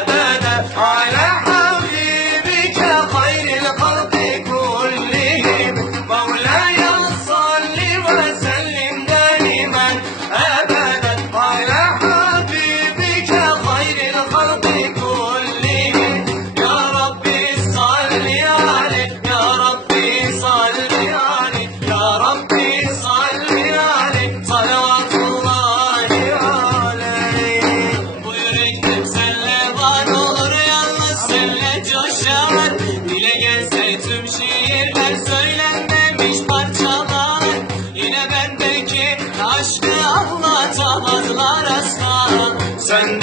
أبدا على حبيبك خير الخلق كلهم مولاي صل وسلم دائما أبدا على حبيبك خير الخلق كلهم يا ربي صل عليه يا ربي صل عليه يا ربي صل عليه صلوات الله عليه. Bu yürektim senle var olur yalnız senle coşar. Dile gelse tüm şiirler söylenmemiş parçalar. Yine bendeki aşkı anlatamazlar asla. Sen